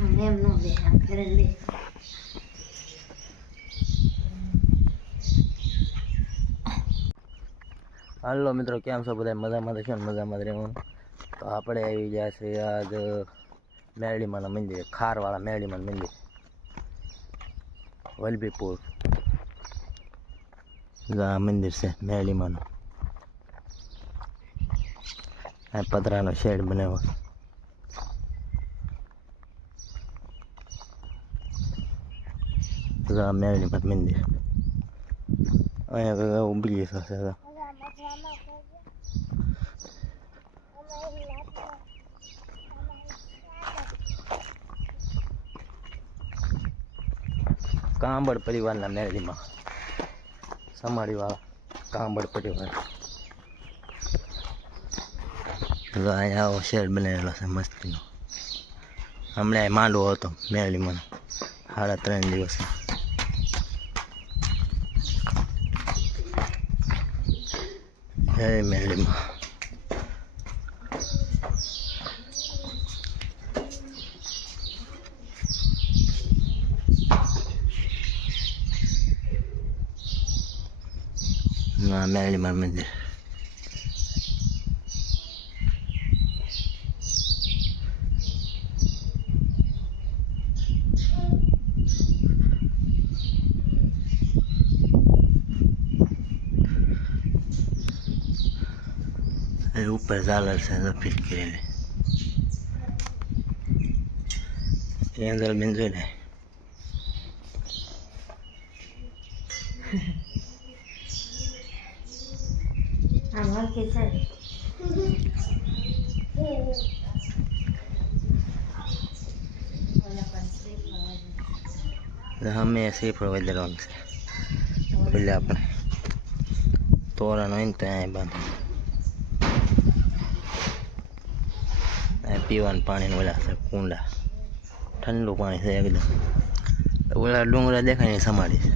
આમ એમ ન બે આમ ફેરે હાલો મિત્રો, કેમ છો બધા? મજામાં તો છો ને? મજામાં જ તો આપણે આવી ગયા છે આજ મેરડીમાના મંદિર, ખારવાળા મેરડીમાનું મંદિર. વલભીપુર. આ મંદિર છે મેરડીમાનું. પતરાનો શેડ બનાવ્યો. જો આ મેરડીમાનું મંદિર અહીંયા ઊભી થશે તો કાંબડ પરિવારના મેળવીમાં સમાડીવાળા કાંબડ પરિવાર અહીંયા આવો શેડ બનાવેલો છે મસ્તીનો હમણાં માંડવો હતો મેળવીમાં સાડા ત્રણ દિવસ જય મેળવીમાં ના મેળવીમાં મંદિર એ ઉપર ઝાલર છે સફેદ કરેલી એ અંદર બેન જોઈ લે અમે શ્રીફળ વધારવાનું છે. એટલે આપણે તોરણ હોય ને ત્યાં અહીં બાંધો અહીં પીવાનું પાણી ઓલા છે કુંડા. ઠંડુ પાણી છે એકદમ ઓલા ડુંગરા દેખાય ને સમાડી છે.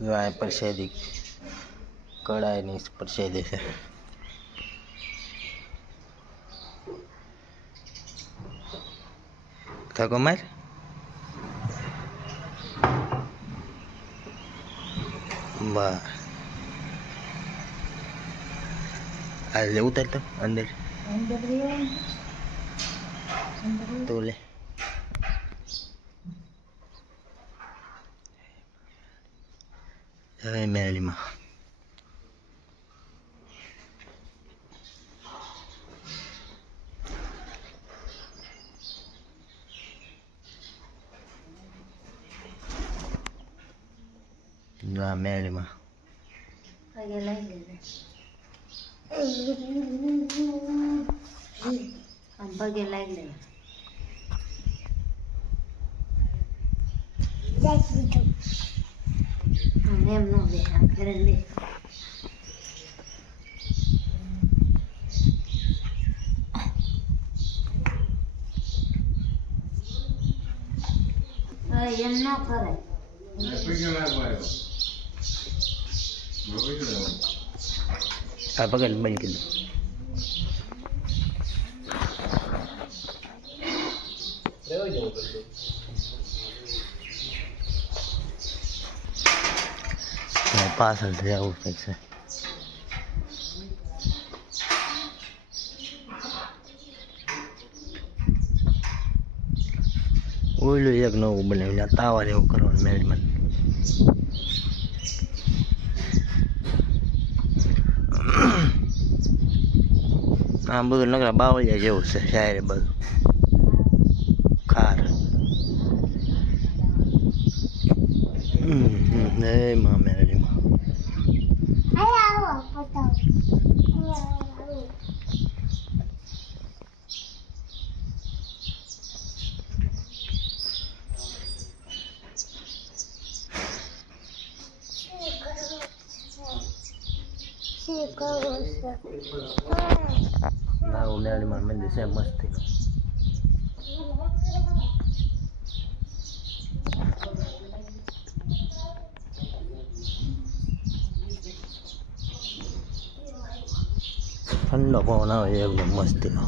જો આ પ્રસાદી કડાઈની પરસેદી છે. થકો માર? બા. આ ઉતાર તો અંદર. તો લે. જય મેળીમાં. જો આ મેળીમાં. પગે લાગી લે એમ નો બે બે હા, એમ ન કરાય આ પકડ બંધ કીધું પાછળથી આવું કંઈક છે ઓઈલું એક નવું બનાવ્યું તાવા જેવું કરવાનું મેળમાં આ બધું નકરા બાવળિયા જેવું છે શાયરે બધું. ખાર. હમ, હમ, એ માં ના ઉનાળીમાં મંદિર છે મસ્તી ઠંડો પવન આવે એમને મસ્તીનો.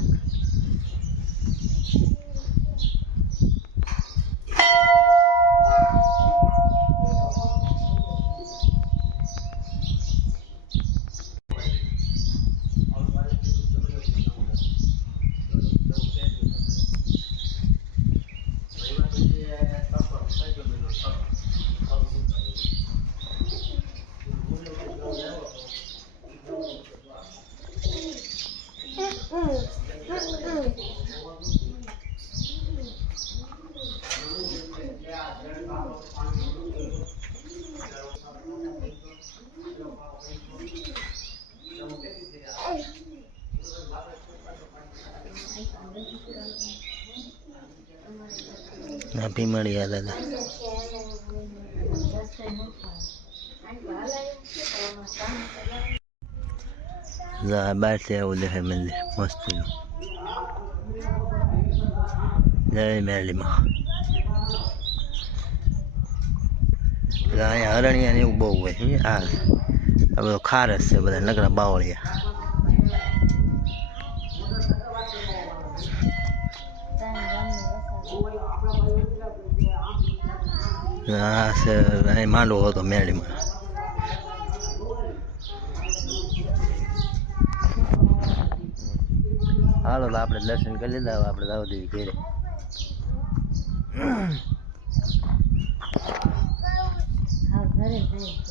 ના મળી આ દાદા જા બહારથી આવું દેખાય મંદિર, મસ્તીનું. જય મેરલીમાં અહીંયા હરણિયા ને એવું બહુ હોય આ બધો ખારસ છે, બધા નકરા બાવળિયા. આ છે, અહીં માંડવો હતો, મેળીમાં. હાલો આપણે દર્શન કરી લીધા આપણે દાવ દેવી ઘેરે, ઘરે.